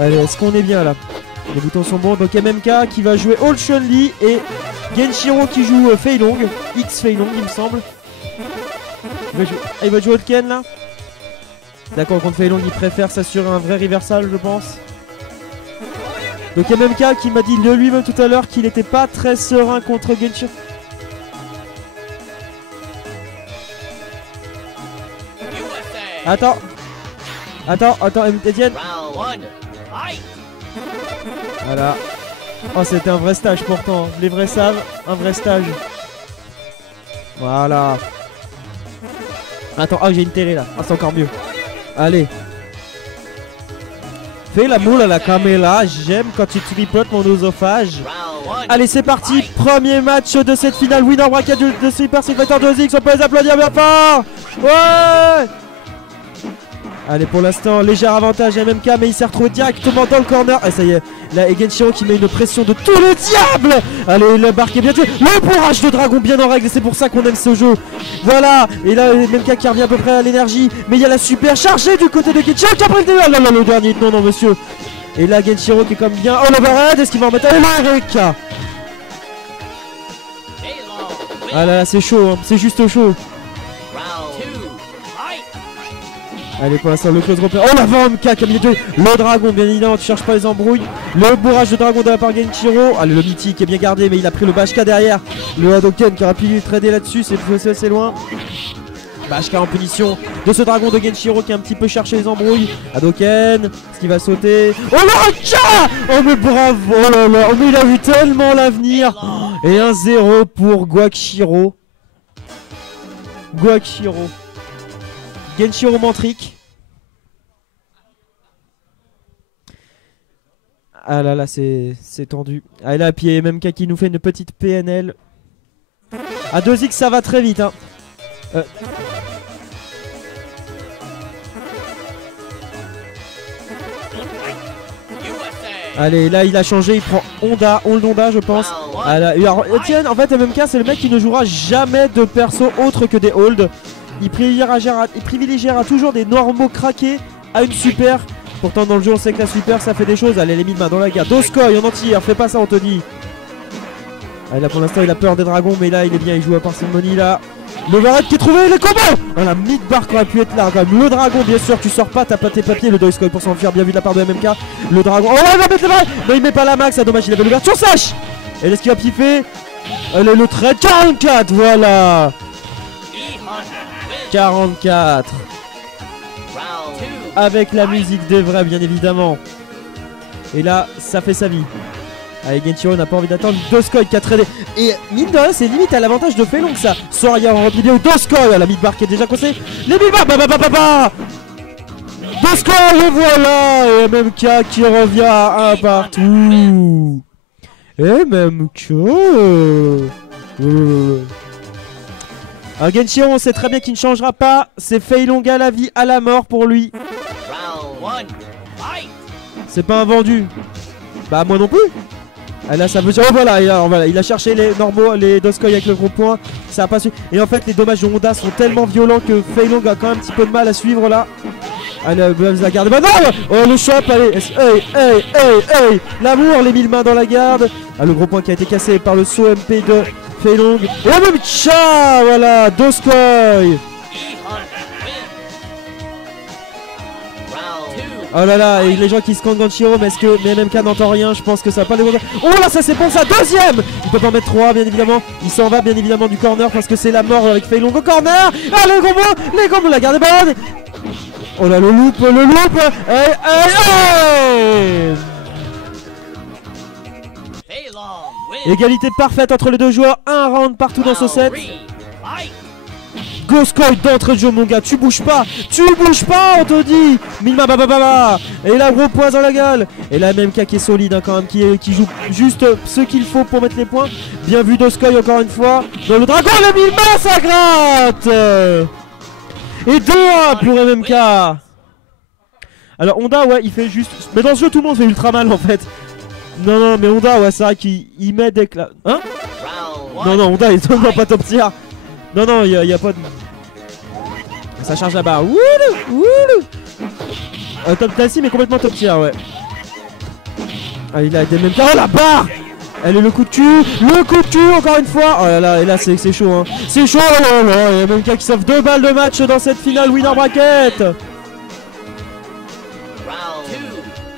Allez, est-ce qu'on est bien là? Les boutons sont bons. Donc MMK qui va jouer All Chun-Li et Genshiro qui joue Fei Long. X Fei Long il me semble. Il va jouer Ken là. D'accord, contre Fei Long il préfère s'assurer un vrai reversal je pense. Donc MMK qui m'a dit de lui-même tout à l'heure qu'il n'était pas très serein contre Genshiro. Attends, Etienne. Voilà. Oh, c'était un vrai stage pourtant. Les vrais savent, un vrai stage. Voilà. Attends, ah, j'ai une télé là. Ah, c'est encore mieux. Allez. Fais la moule à la caméra. J'aime quand tu tripotes mon oesophage. Allez, c'est parti. Premier match de cette finale. Winner bracket de Super Street Fighter 2X. On peut les applaudir bien fort. Ouais. Allez, pour l'instant, léger avantage MMK, mais il s'est retrouvé directement dans le corner. Et ça y est, là, Genshiro qui met une pression de tout le diable. Allez, le barque est bien tué. Le bourrage de dragon bien en règle, et c'est pour ça qu'on aime ce jeu. Voilà, et là, MMK qui revient à peu près à l'énergie. Mais il y a la super chargée du côté de Genshiro qui a pris le délai. Là, le dernier, non, monsieur. Et là, Genshiro qui est comme bien. Oh, l'overhead, est-ce qu'il va en mettre un Eric? Ah là, c'est chaud, hein. C'est juste chaud. Allez, pour l'instant, le close repère. Oh, la MMK qui a mis le dragon, bien évidemment, tu cherches pas les embrouilles. Le bourrage de dragon de la part de Genshiro. Allez, le mythique est bien gardé, mais il a pris le Bashka derrière. Le Hadoken qui aurait pu trader là-dessus, c'est assez loin. Bashka en punition de ce dragon de Genshiro qui a un petit peu cherché les embrouilles. Hadoken, est-ce qu'il va sauter? Oh, le Raka! Oh, mais bravo! Oh là là, oh, mais il a vu tellement l'avenir. Et 1-0 pour Guakshiro. Genshiro Mantrique. Ah là là, c'est tendu. Ah là, puis MMK qui nous fait une petite PNL. À 2X, ça va très vite. Hein. Allez, là il a changé, il prend Honda je pense. Alors, Etienne, en fait MMK c'est le mec qui ne jouera jamais de perso autre que des hold. Il privilégiera toujours des normaux craqués à une super. Pourtant dans le jeu on sait que la super ça fait des choses. Allez, les mille mains dans la garde. Doskoy en entier, fais pas ça Anthony. Allez, là pour l'instant il a peur des dragons, mais là il est bien, il joue à parcimonie là. L'overhead qui est trouvé, les combos. Oh, la mid-bar qui aurait pu être là quand même. Le dragon bien sûr, tu sors pas, t'as pas tes papiers. Le Doskoy pour s'enfuir, bien vu de la part de MMK. Le dragon, oh il va mettre les balles. Non il met pas la max, c'est dommage, il avait l'ouverture sèche. Et est-ce qu'il va piffer? Allez, le trade 44, voilà. 44 avec la musique des vrais bien évidemment. Et là ça fait sa vie. Allez, Genshiro n'a pas envie d'attendre. Doskoy qui a tradé. Et mine de rien c'est limite à l'avantage de Fei Long ça. Soria en repli vidéo. Doskoy à la mid-bar qui est déjà coincée. Les mid-bar Doskoy et voilà. Et MMK qui revient à un partout. Et MMK alors Genshiro on sait très bien qu'il ne changera pas. C'est Fei Long à la vie, à la mort pour lui. C'est pas un vendu. Bah moi non plus. Ah, là ça veut dire, oh voilà, il a cherché les normaux, les Doskoy avec le gros point. Ça a pas su. Et en fait les dommages de Honda sont tellement violents que Fei Long a quand même un petit peu de mal à suivre là. Allez, la garde. Bah non. Oh le shop, allez. Hey. L'amour, les mille mains dans la garde. Ah, le gros point qui a été cassé par le saut MP de Fei Long. Et même tcha, voilà, Doskoy. Oh là là, et les gens qui se scandent Genshiro, mais est-ce que MMK n'entend rien? Je pense que ça va pas les voir. Oh là, ça c'est bon ça, deuxième. Il peut pas en mettre 3 bien évidemment. Il s'en va bien évidemment du corner parce que c'est la mort avec Fei Long au corner. Ah les combos, la garde est bonne. Oh là, le loop. Égalité parfaite entre les deux joueurs. Un round partout dans ce set. Doskoy d'entrée de jeu mon gars, tu bouges pas Anthony. Mima bababa. Et là gros poing dans la gueule. Et là MMK qui est solide hein, quand même, qui joue juste ce qu'il faut pour mettre les points. Bien vu Doskoy encore une fois. Dans le dragon, le mille mains ça gratte. Et 2-1 pour MMK. Alors Honda ouais il fait juste. Mais dans ce jeu tout le monde fait ultra mal en fait. Non mais Honda ouais c'est vrai qu'il met des cla... Hein? Non Honda il est totalement pas top tier. Non il y a pas de... Ça charge la barre. Top Tassi mais complètement top tier ouais. Ah, il a des mêmes. Oh la barre. Elle est le coup de cul. Le coup de cul encore une fois. Oh là là, et là c'est chaud hein. C'est chaud là là. Il y a même qui sauve 2 balles de match dans cette finale winner bracket.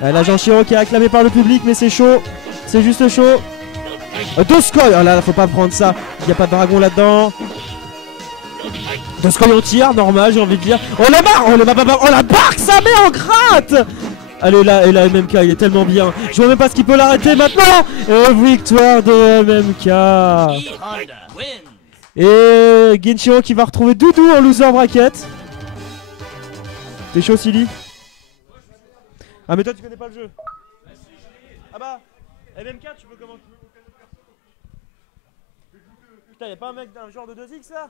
Là Jean Chiro qui est acclamé par le public, mais c'est chaud. C'est juste chaud. Doskoy. Oh là là, faut pas prendre ça. Il n'y a pas de dragon là-dedans. Doskoy en tir, normal j'ai envie de dire. Oh la barre. Oh la barre que ça met en gratte. Allez là, et là MMK il est tellement bien. Je vois même pas ce qu'il peut l'arrêter maintenant. Et victoire de MMK. Et Genshiro qui va retrouver Doudou en loser bracket. T'es chaud Silly? Ah mais toi tu connais pas le jeu. Ah bah MMK tu peux comment? Putain y'a pas un mec d'un genre de 2X là?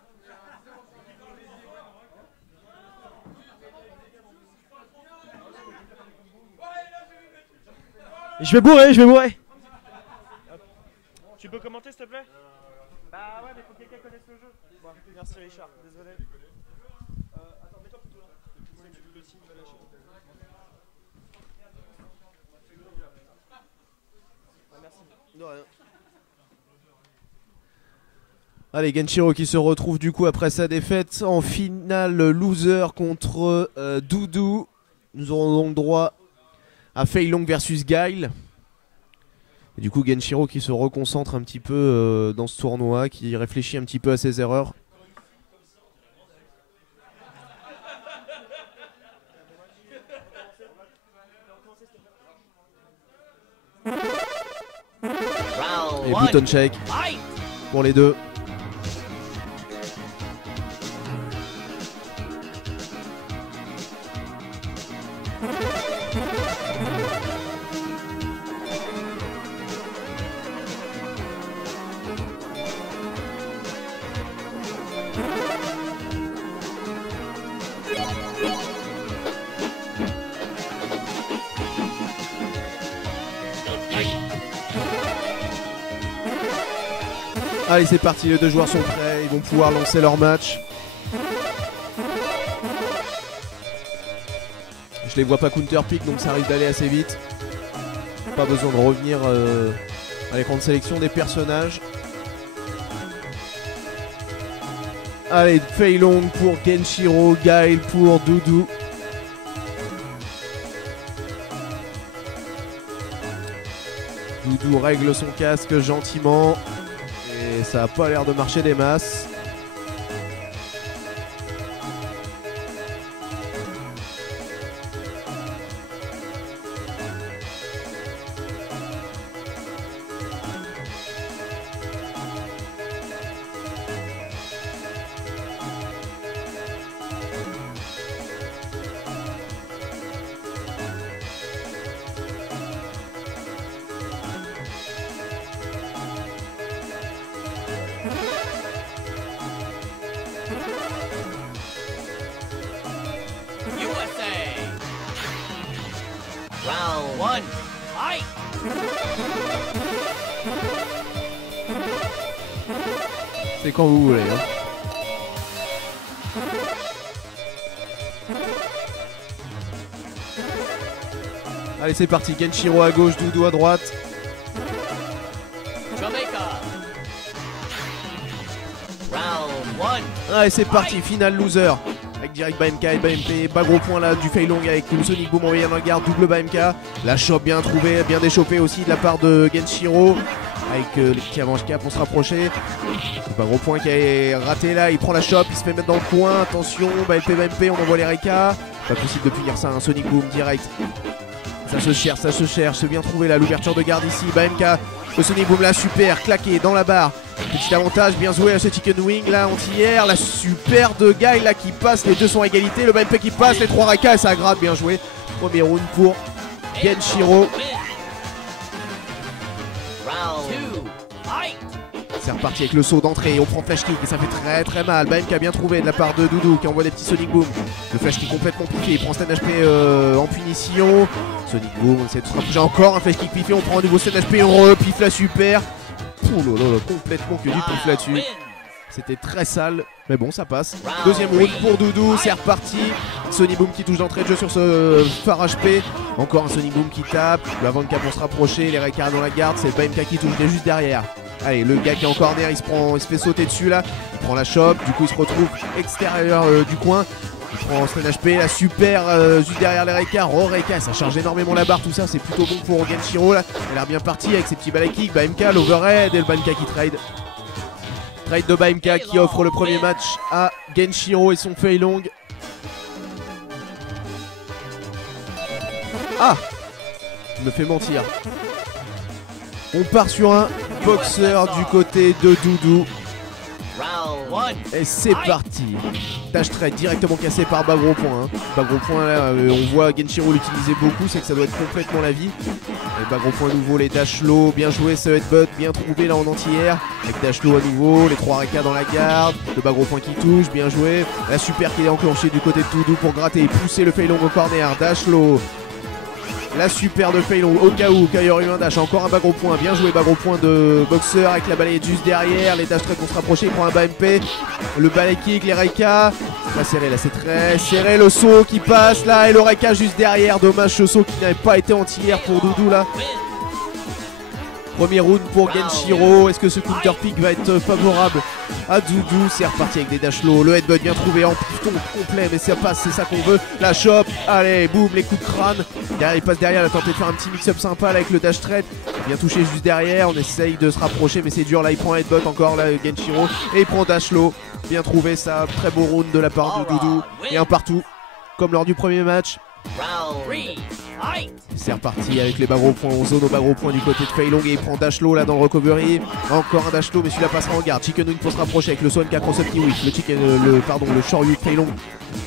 Je vais bourrer. Tu peux commenter s'il te plaît? Bah ouais mais faut que quelqu'un connaisse le jeu. Bon, merci Richard, désolé. Attends, mets-toi plutôt là. Le signe va lâcher. Merci. De rien. Allez, Genshiro qui se retrouve du coup après sa défaite en finale loser contre Doudou. Nous aurons donc droit à Fei Long versus Guile. Et du coup Genshiro qui se reconcentre un petit peu dans ce tournoi, qui réfléchit un petit peu à ses erreurs. Et button check pour les deux. Allez c'est parti, les deux joueurs sont prêts, ils vont pouvoir lancer leur match. Je les vois pas counter pick donc ça arrive d'aller assez vite. Pas besoin de revenir à l'écran de sélection des personnages. Allez, Fei Long pour Genshiro, Guile pour Doudou. Doudou règle son casque gentiment. Et ça a pas l'air de marcher des masses. Round one, fight! C'est quand vous voulez. Hein. Allez, c'est parti. Genshiro à gauche, Doudou à droite. Jamaica. Round one. Allez, c'est parti. Finale loser. Avec direct BMK et BMP, pas gros point là du Fei Long avec le Sonic Boom envoyé dans la garde, double BMK. La chope bien trouvée, bien déchopée aussi de la part de Genshiro. Avec les petits avances cap pour se rapprocher. C'est pas gros point qui est raté là, il prend la chope, il se fait mettre dans le coin. Attention, BMP, on envoie les Reka. Pas possible de punir ça, un Sonic Boom direct. Ça se cherche, c'est bien trouvé là, l'ouverture de garde ici. BMK, le Sonic Boom là, super, claqué dans la barre. Petit avantage, bien joué à ce Chicken Wing là, anti-air. La super de Guile là qui passe, les deux sont à égalité. Le BMP qui passe, les 3 Reka et ça gratte, bien joué. Premier round pour Genshiro. C'est reparti avec le saut d'entrée, on prend flash kick et ça fait très mal. BMK a bien trouvé de la part de Doudou qui envoie des petits Sonic Boom. Le flash kick complètement piqué, il prend stand HP en punition. Sonic Boom, on essaie de se rapprocher encore, un flash kick piqué, on prend un nouveau stand HP, on repiffe la super. Ouh là là, complètement que du pouf là-dessus. C'était très sale, mais bon ça passe. Deuxième round pour Doudou, c'est reparti. Sonic Boom qui touche d'entrée de jeu sur ce phare HP. Encore un Sonic Boom qui tape. Le Avanka pour se rapprocher. Les Reika dans la garde. C'est le BMK qui touche, il est juste derrière. Allez, le gars qui est en corner, il se fait sauter dessus là. Il prend la chope. Du coup, il se retrouve extérieur du coin. Il prend Stun HP, la super juste derrière les Reika. Reika, ça charge énormément la barre. Tout ça, c'est plutôt bon pour Genshiro là. Il a l'air bien parti avec ses petits balai kicks. BMK, l'overhead et le BMK qui trade. Trade de BMK qui offre le premier match à Genshiro et son Fei Long. Ah, je me fais mentir. On part sur un boxeur du côté de Doudou. Et c'est parti. Dash trade directement cassé par bas gros point. Bas gros point là, on voit Genshiro l'utiliser beaucoup, c'est que ça doit être complètement la vie. Et bas gros point à nouveau, les dash low, bien joué ce headbutt, bien trouvé là en entière. Avec dash low à nouveau, les 3 Reika dans la garde, le bas gros point qui touche, bien joué. La super qui est enclenchée du côté de Doudou pour gratter et pousser le Fei Long au corner, dash low. La super de Fei Long au cas où il y aurait eu un dash, encore un bas gros point, bien joué bas gros point de boxeur avec la balayette juste derrière, les dash trades vont se rapprocher, il prend un bas MP, le balai kick, les Reika, pas serré là, c'est très serré, le saut qui passe là et le Reika juste derrière, dommage ce saut qui n'avait pas été anti-air pour Doudou là. Premier round pour Genshiro, est-ce que ce counter pick va être favorable à Doudou? C'est reparti avec des dash low, le headbutt bien trouvé en piston complet, mais ça passe, c'est ça qu'on veut. La chope, allez, boum, les coups de crâne. Derrière, il passe derrière, il a tenté de faire un petit mix-up sympa là, avec le dash trade. Bien touché juste derrière, on essaye de se rapprocher, mais c'est dur. Là, il prend un headbutt encore, là, Genshiro, et il prend dash low. Bien trouvé ça, très beau round de la part de Doudou. Et un partout, comme lors du premier match. C'est reparti avec les bas gros points, on zone au bas gros point du côté de Fei Long et il prend dash low là dans le recovery. Encore un dash low mais celui-là passera en garde. Chicken Wing pour se rapprocher avec le Swan qui a cross up qui whiff. Le Shoryu de Fei Long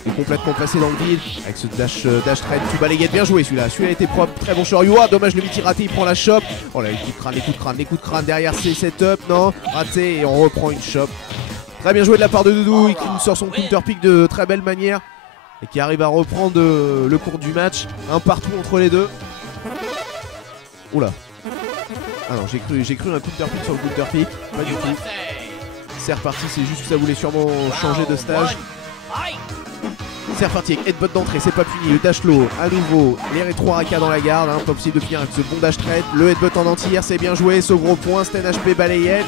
est complètement placé dans le vide avec ce dash trade. Tu balayette, bien joué celui-là. Celui-là était propre, très bon Shoryu. Ah, dommage le miti raté, il prend la chope. Oh là, les coups de crâne derrière c'est setup, non, raté et on reprend une chope. Très bien joué de la part de Doudou, qui nous sort son counter pick de très belle manière. Et qui arrive à reprendre le cours du match. Un partout entre les deux. Oula. Ah non, j'ai cru un counter pick sur le counter pick. Pas du tout. C'est reparti, c'est juste que ça voulait sûrement changer de stage. C'est reparti avec headbutt d'entrée, c'est pas fini. Le dash low à nouveau. Les 3 Reika dans la garde. Pas possible de finir avec ce bon dash trade. Le headbutt en entière, c'est bien joué. Ce gros point, Stun HP balayette.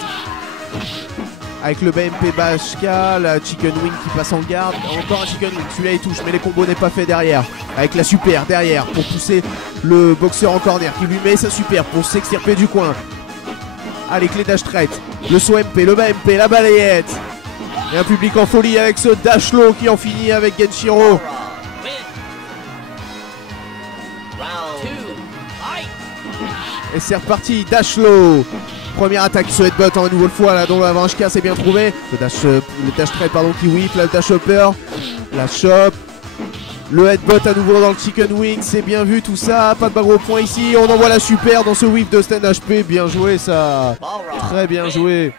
Avec le BMP Bashka, la Chicken Wing qui passe en garde. Encore un Chicken Wing, celui-là il touche, mais les combos n'est pas fait derrière. Avec la super derrière pour pousser le boxeur en corner qui lui met sa super pour s'extirper du coin. Allez, clé dash trade, le saut MP, le bas MP, la balayette. Et un public en folie avec ce dash low qui en finit avec Genshiro. Et c'est reparti, dash low. Première attaque sur headbutt en une nouvelle fois là dont l'avalanche c'est bien trouvé. Le dash trade pardon qui whip, là, le dash upper, la chop, le headbutt à nouveau dans le Chicken Wing, c'est bien vu tout ça, pas de bas gros point ici, on envoie la super dans ce whip de Stun HP, bien joué ça, très bien joué.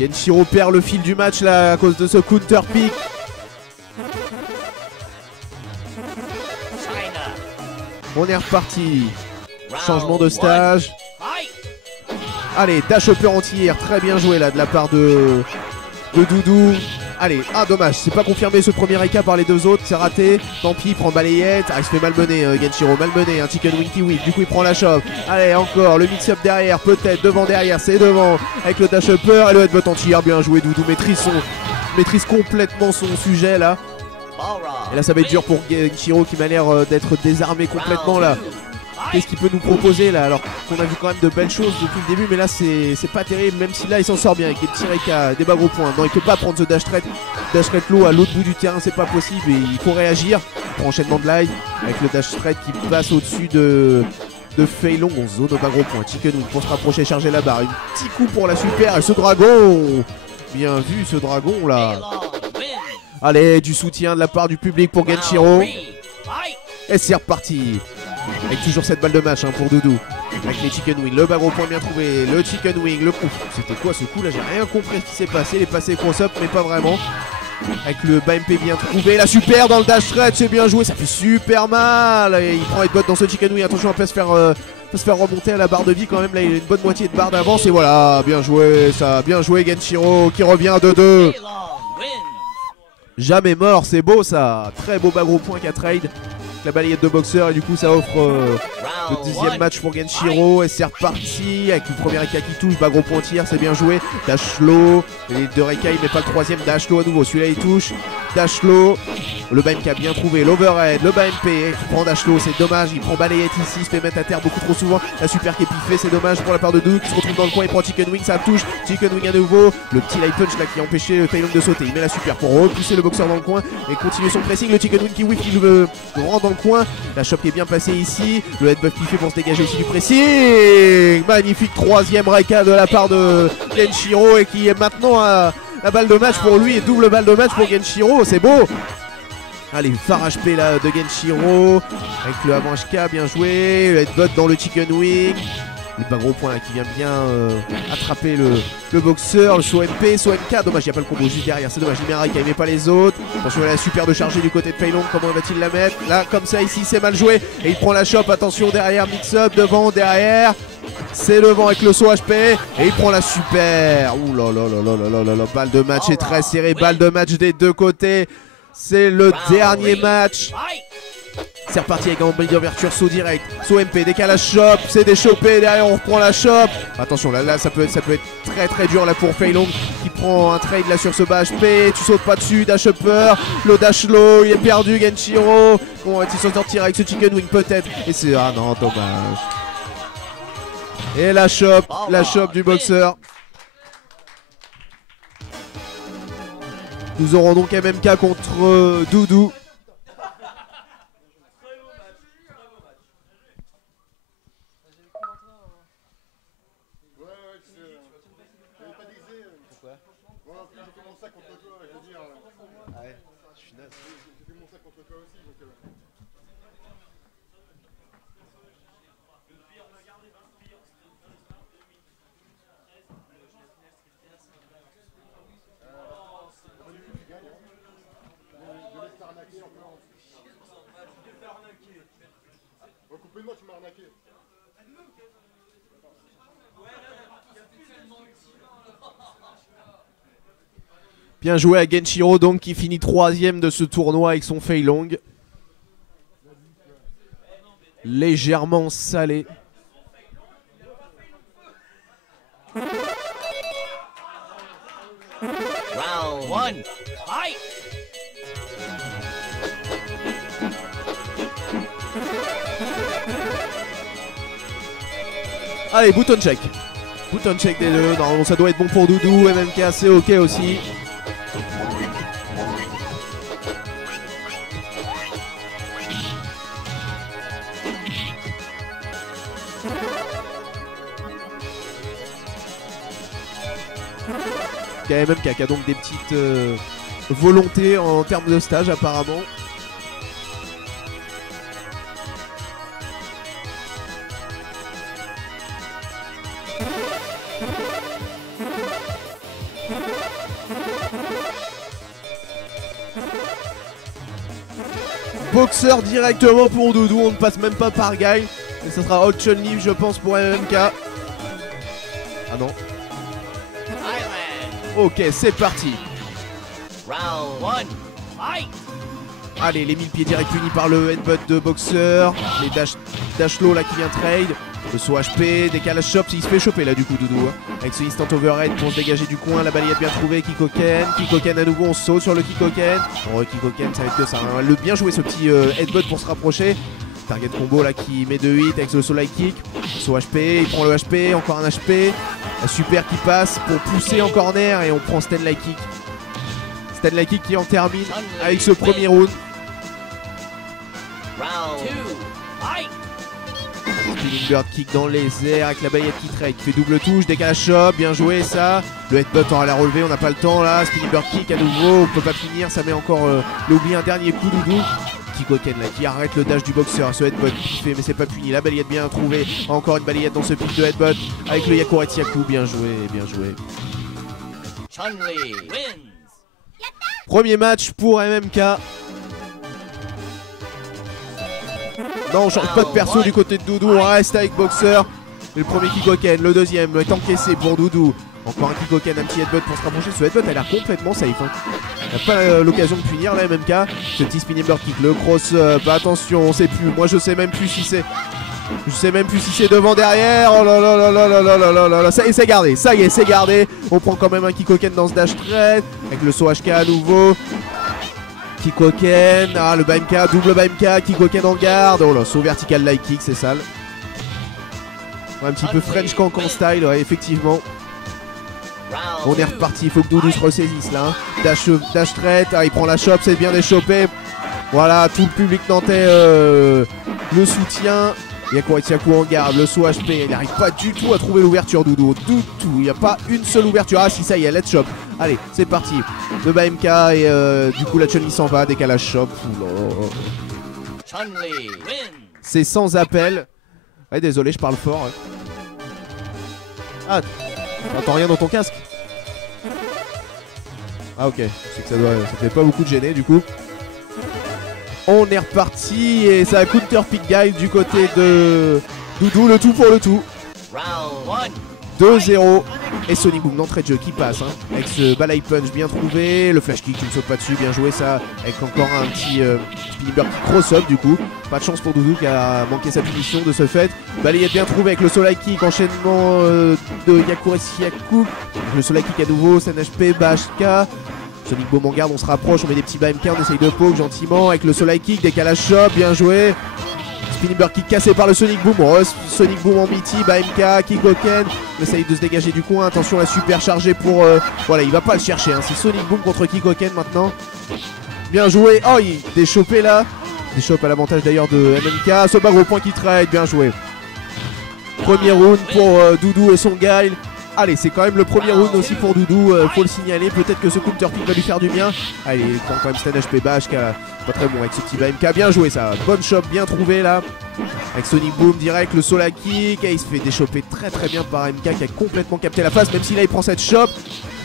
Genshiro perd le fil du match là à cause de ce counter pick. On est reparti, changement de stage. Allez, dash upper entière, très bien joué là de la part de Doudou. Allez, ah dommage, c'est pas confirmé ce premier Reika par les deux autres, c'est raté. Tant pis, il prend balayette. Ah, il se fait malmener Genshiro, malmené, un Chicken Wing qui whip, du coup il prend la chope. Allez, encore, le mix-up derrière, peut-être, devant, derrière, c'est devant. Avec le dash upper et le headbutt entière, bien joué Doudou, maîtrise complètement son sujet là. Et là ça va être dur pour Genshiro qui m'a l'air d'être désarmé complètement là. Qu'est-ce qu'il peut nous proposer là, alors qu'on a vu quand même de belles choses depuis le début, mais là c'est pas terrible, même si là il s'en sort bien avec des petits Reika, des bas gros points. Non, il peut pas prendre ce dash trade low à l'autre bout du terrain, c'est pas possible et il faut réagir. Pour enchaînement de live avec le dash trade qui passe au-dessus de Fei Long, on zone au bas gros point. Chicken Wing pour se rapprocher, charger la barre, un petit coup pour la super et ce dragon, bien vu ce dragon là. Allez, du soutien de la part du public pour Genshiro. Et c'est reparti. Avec toujours cette balle de match pour Doudou. Avec les Chicken Wing, le bas gros point bien trouvé, le Chicken Wing, le coup. C'était quoi ce coup là? J'ai rien compris ce qui s'est passé. Il est passé cross-up mais pas vraiment. Avec le bas MP bien trouvé, la super dans le dash thread, c'est bien joué, ça fait super mal. Et il prend headbutt dans ce Chicken Wing, attention, on peut se faire remonter à la barre de vie quand même. Là il a une bonne moitié de barre d'avance et voilà, bien joué ça, bien joué Genshiro qui revient à 2-2. Jamais mort, c'est beau ça. Très beau bas gros point qu'a trade. La balayette de boxeur et du coup ça offre le 10e match pour Genshiro et c'est reparti avec le premier Eka qui touche, bas gros point tir, c'est bien joué. Dash low, les deux Eka il met pas le troisième, dash low à nouveau, celui-là il touche, dash low. Le BMK a bien trouvé, l'overhead, le BMP qui prend dash low, c'est dommage, il prend balayette ici, il se fait mettre à terre beaucoup trop souvent. La super qui est piffée, c'est dommage pour la part de Doudou qui se retrouve dans le coin, il prend Chicken Wing, ça touche, Chicken Wing à nouveau. Le petit light punch là qui a empêché le Tailong de sauter, il met la super pour repousser le boxeur dans le coin et continuer son pressing. Le Chicken Wing qui whiff, qui veut rentrer dans le coin. La chope qui est bien placée ici, le headbutt qui fait pour se dégager aussi du pressing. Magnifique troisième Reika de la part de Genshiro et qui est maintenant à la balle de match pour lui et double balle de match pour Genshiro, c'est beau. Allez, phare HP là de Genshiro avec le avant HK, bien joué, le headbutt dans le Chicken Wing. Le bas gros point là qui vient bien attraper le boxeur, le saut MP, saut MK, dommage il n'y a pas le combo juste derrière, c'est dommage, il met Raika, il met pas les autres. Attention à la super de charger du côté de Fei Long, comment va-t-il la mettre? Là comme ça ici c'est mal joué et il prend la chope, attention derrière, mix-up, devant, derrière. C'est devant avec le saut HP et il prend la super. Ouh là là là là là là là, balle de match est très serrée, balle de match des deux côtés. C'est le dernier match. C'est reparti avec un body d'ouverture, saut direct, saut MP, décalage shop, c'est déchopé, derrière on reprend la shop. Attention là ça peut être très très dur là pour Fei Long qui prend un trade là sur ce bas HP, tu sautes pas dessus, dash upper, le dash low, il est perdu Genshiro. Bon, va-t-il s'en sortir avec ce Chicken Wing peut-être? Et c'est, ah non, dommage. Et la shop du boxeur. Nous aurons donc MMK contre Doudou. Coupe-moi, tu m'as arnaqué. Bien joué à Genshiro donc qui finit 3ème de ce tournoi avec son Fei Long. Légèrement salé. Round 1, fight! Allez, bouton check. Bouton check des deux. Normalement, ça doit être bon pour Doudou. MMK, c'est ok aussi. MMK qui a donc des petites volontés en termes de stage apparemment. Boxeur directement pour Doudou, on ne passe même pas par Guy. Et ça sera Hot Chun Li je pense pour MMK. Ah non. Ok, c'est parti. Round 1, fight! Allez, les 1000 pieds direct punis par le headbutt de boxeur. Les dash low là qui vient trade. Le saut HP, décalage shop, il se fait choper là du coup Doudou. Avec ce instant overhead pour se dégager du coin, la balayette bien trouvée, Kikoken à nouveau, on saute sur le Kikoken. Oh Kikoken ça va être que ça, hein. Le bien joué ce petit headbutt pour se rapprocher. Target combo là qui met de 8 avec le saut light kick. Saut HP, il prend le HP, encore un HP. La super qui passe pour pousser en corner et on prend Sten light kick. Sten light kick qui en termine avec ce premier round. Round 2, fight! Spinning Bird kick dans les airs avec la balayette qui trade, qui fait double touche, décalage shop, bien joué ça. Le headbutt on va la relever, on n'a pas le temps là. Spinning Bird kick à nouveau, on peut pas finir, ça met encore l'oubli un dernier coup Doudou. Kikoken là qui arrête le dash du boxeur, ce headbutt qui fait mais c'est pas puni, la balayette bien trouvée. Encore une balayette dans ce pic de headbutt avec le Yakuretsu, bien joué, bien joué. Chun-Li wins! Premier match pour MMK. Non, on change pas de perso du côté de Doudou, on reste avec boxeur. Le premier Kikoken, le deuxième est encaissé pour Doudou. Encore un Kikoken, un petit headbutt pour se rapprocher. Ce headbutt a l'air complètement safe. Hein. Il n'a pas l'occasion de punir la MMK. Ce petit spinning bird kick, le cross up. Attention, on sait plus. Moi je sais même plus si c'est. Je sais même plus si c'est devant, derrière. Oh là là là là là là là là là. Ça y est, c'est gardé. Ça y est, c'est gardé. On prend quand même un Kikoken dans ce dash trade. Avec le saut HK à nouveau. Kikoken. Ah, le BMK, double BMK. Kikoken en garde. Oh là, saut vertical light kick, c'est sale. Ouais, un petit peu French Cancan style, ouais, effectivement. On est reparti, il faut que Doudou se ressaisisse là. Hein. Dash trade, ah, il prend la chope, c'est bien déchopé. Voilà, tout le public nantais le soutient. Yakurityaku en garde, le saut HP, il n'arrive pas du tout à trouver l'ouverture Doudou. Du tout, il n'y a pas une seule ouverture. Ah si, ça y est, let's shop. Allez, c'est parti. Le BMK et du coup la Chun-Li s'en va, décalage shop. Chun-Li wins. C'est sans appel. Ouais, désolé, je parle fort. Ah, t'entends rien dans ton casque? Ah ok, c'est que ça fait pas beaucoup de gêner du coup. On est reparti et ça a counter pick guy du côté de Doudou, le tout pour le tout. Round 2-0 et Sonic Boom d'entrée de jeu qui passe hein, avec ce balai punch bien trouvé, le flash kick qui ne saute pas dessus, bien joué ça, avec encore un petit spinning bird qui cross up du coup. Pas de chance pour Doudou qui a manqué sa punition de ce fait. Balayette bien trouvé avec le soleil kick, enchaînement de Yakurityaku. Le soleil kick à nouveau, SNHP, BHK. Sonic Boom en garde, on se rapproche, on met des petits BMK, on essaye de poke gentiment avec le soleil kick, décalage shop, bien joué. Spinning bird kick cassé par le Sonic Boom. Sonic Boom en BT, BMK, Kikoken. On essaye de se dégager du coin. Attention, la super chargée pour. Voilà, il va pas le chercher. Hein. C'est Sonic Boom contre Kikoken maintenant. Bien joué. Oh, il déchopé là. Déchoppe à l'avantage d'ailleurs de MMK. Ce gros point qui trade. Bien joué. Premier round pour Doudou et son guile. Allez, c'est quand même le premier round aussi pour Doudou, faut le signaler. Peut-être que ce counter pick va lui faire du bien. Allez, il prend quand même Stan HP Bash qui a pas très bon avec ce petit BMK. Bien joué ça, bonne shop, bien trouvé là. Avec Sonic Boom direct, le solar kick. Et il se fait déchoper très très bien par MK qui a complètement capté la face. Même si là il prend cette shop.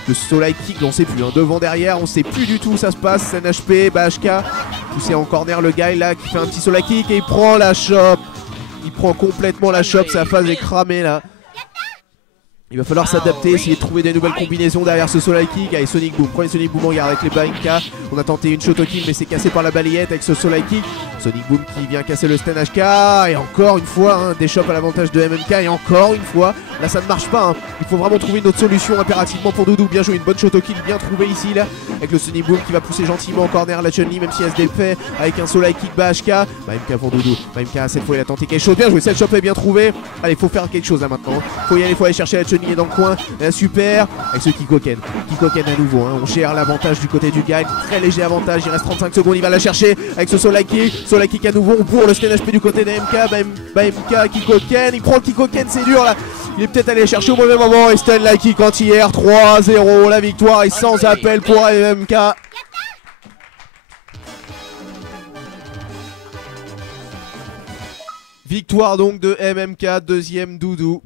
Le solar kick, on sait plus, hein. Devant, derrière, on sait plus du tout où ça se passe. Stan HP, BHK. Poussé en corner le guy là qui fait un petit solar kick et il prend la shop. Il prend complètement la shop, sa phase est cramée là. Il va falloir s'adapter, essayer de trouver des nouvelles combinaisons derrière ce soleil kick. Allez, Sonic Boom, premier Sonic Boom en garde avec les BMK. On a tenté une Shoto kick mais c'est cassé par la balayette avec ce soleil kick. Sonic Boom qui vient casser le Stan HK. Et encore une fois, hein, des chops à l'avantage de MMK. Et encore une fois, là ça ne marche pas. Hein. Il faut vraiment trouver une autre solution impérativement pour Doudou. Bien joué, une bonne Shoto kick bien trouvée ici là. Avec le Sonic Boom qui va pousser gentiment en corner la Chun-Li même si elle se défait avec un soleil kick BHK. BMK pour Doudou. BMK cette fois il a tenté quelque chose. Bien joué, cette shop est bien trouvée. Allez, faut faire quelque chose là maintenant. Faut y aller, faut aller chercher la Chun-Li dans le coin. Là, super. Avec ce Kikoken. Kikoken à nouveau. Hein. On gère l'avantage du côté du guy. Très léger avantage. Il reste 35 secondes. Il va la chercher avec ce soleil kick. Soleil kick à nouveau. On pour le Stan HP du côté d'MK. BMK, Kikoken. Il prend le Kikoken. C'est dur là. Il est peut-être allé chercher au mauvais moment. Et Stan la kick anti-air. 3-0. La victoire est sans appel pour MK. Victoire donc de MMK. Deuxième Doudou.